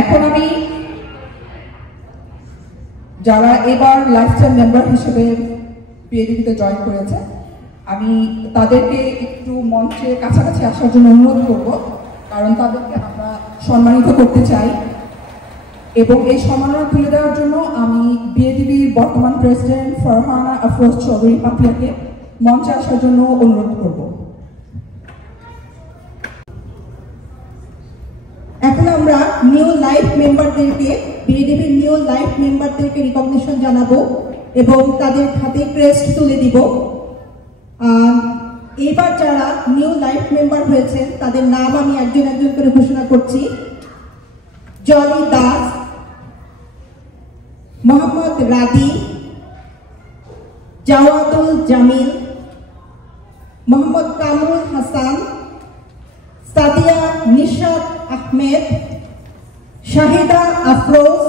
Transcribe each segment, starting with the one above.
এখন আমি যারা এবার লাইফটাইম মেম্বার হিসেবে বিএডিবিতে জয়েন করেছে আমি তাদেরকে একটু মঞ্চের কাছাকাছি আসার জন্য অনুরোধ করব, কারণ তাদেরকে আমরা সম্মানিত করতে চাই এবং এই সম্মাননা তুলে দেওয়ার জন্য আমি বিএডিবির বর্তমান প্রেসিডেন্ট ফারহানা আফরোজ চৌধুরী পাপিয়াকে মঞ্চে আসার জন্য অনুরোধ করব। এখন আমরা নিউ লাইফ মেম্বারদেরকে বিএডিবির নিউ লাইফ মেম্বারদেরকে রিকগনিশন জানাবো এবং তাদের হাতে ক্রেস্ট তুলে দিব। এবার যারা নিউ লাইফ মেম্বার হয়েছেন তাদের নাম আমি একজন একজন করে ঘোষণা করছি। জলি দাস, মোহাম্মদ রাদি, জাওয়াদুল জামিল, মোহাম্মদ কামরুল হাসান, সাদিয়া নিশাত আহমেদ, শাহিদা আফরোজ,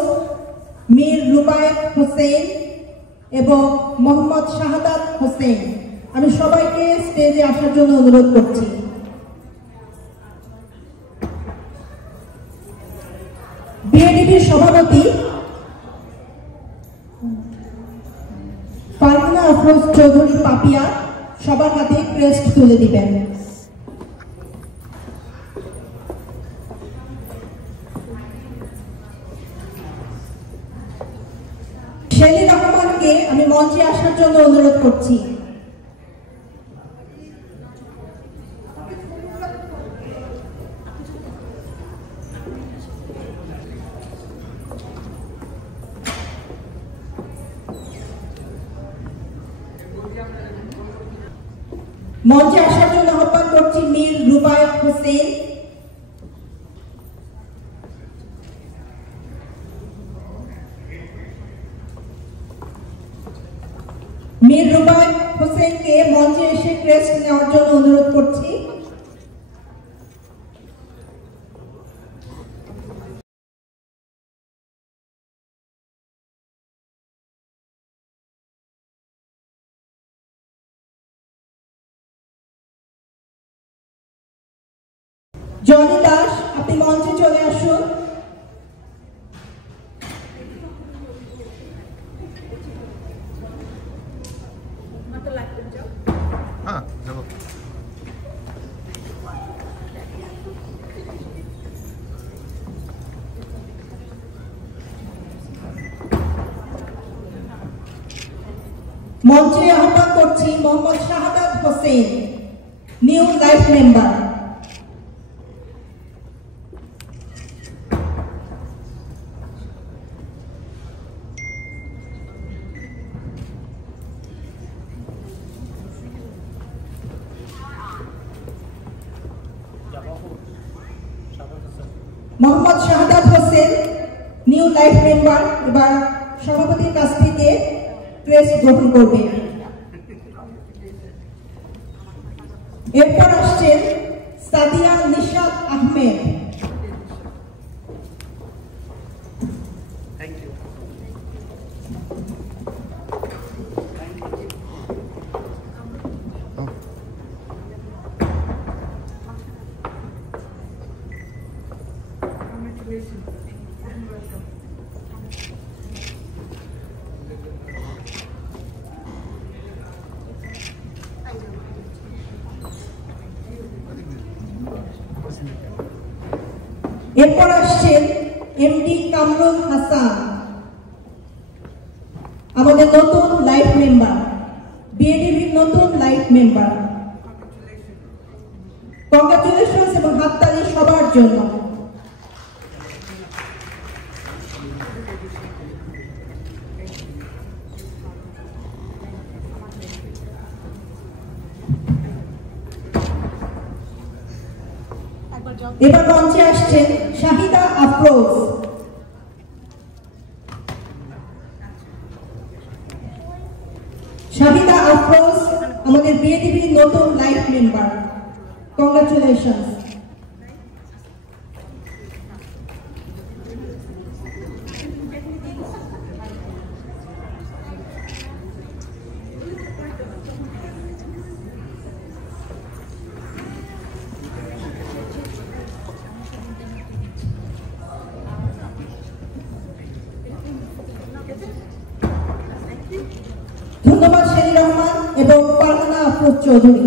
মীর রুবায়েত হোসেন এবং মোহাম্মদ শাহাদাত হোসেন। আমি সবাইকে স্টেজে আসার জন্য অনুরোধ করছি। বিএডিবির সভাপতি ফারহানা আফরোজ চৌধুরী পাপিয়া সবার হাতে ক্রেস্ট তুলে দিবেন। শেলি রহমানকে আমি মঞ্চে আসার জন্য অনুরোধ করছি। মঞ্চে আসার জন্য আহ্বান করছি মীর রুবায়েত হোসেন। মীর রুবায়েত হোসেনকে মঞ্চে এসে ক্রেস্ট নেওয়ার জন্য অনুরোধ করছি। জলি দাস, আপনি মঞ্চে চলে আসুন। মঞ্চে আহ্বান করছি Mohammad Shahadat Hossain, new life member. Mohammad Shahadat Hossain, new life member, এবার সভাপতির কাছ থেকে ক্রেস্ট গ্রহণ করবে। এরপর আসছেন সাদিয়া নিশাত আহমেদ। এরপর আসছেন এমডি কামরুল হাসান, আমাদের নতুন লাইফ মেম্বার, বিএডিবির নতুন লাইফ মেম্বার। কংগ্রাচুলেশনস এবং হাততালি সবার জন্য। এবার মঞ্চে আসছেন শাহিদা আফরোজ। শাহিদা আফরোজ আমাদের বিএডিবির নতুন life member. Congratulations. Mahfuz Chowdhury.